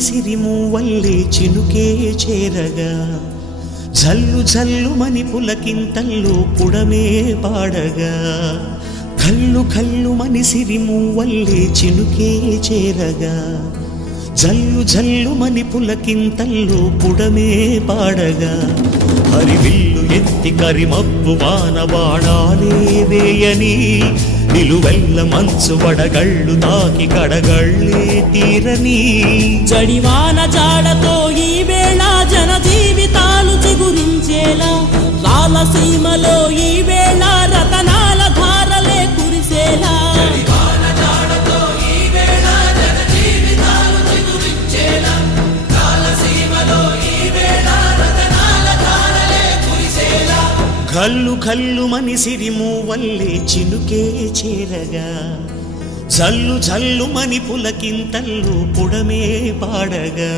సిరిమూవల్లే చినుకే చేరగా జల్లు జల్లుమని పులకింతల్లో పుడమే పాడగా కల్లు కల్లుమని సిరిమూవల్లే చినుకే చేరగా జల్లు జల్లుమని పులకింతల్లో పుడమే పాడగా హరివిల్లు ఎత్తి కరిమబ్బు వాన బాణాలే వేయని నిలువెల్ల మంచు వడగళ్ళు తాకి కడగళ్ళే తీరని జడివాన జాడతో ఈ వేళ జన జీవితాలు చిగురించేలా రాలసీమలో ఈ వేళ రతనాల ధారలే కురిసేలా కల్లు కల్లుమని సిరిమూవల్లే చినుకే చేరగా జల్లు జల్లుమని పులకింతల్లో పుడమే పాడగా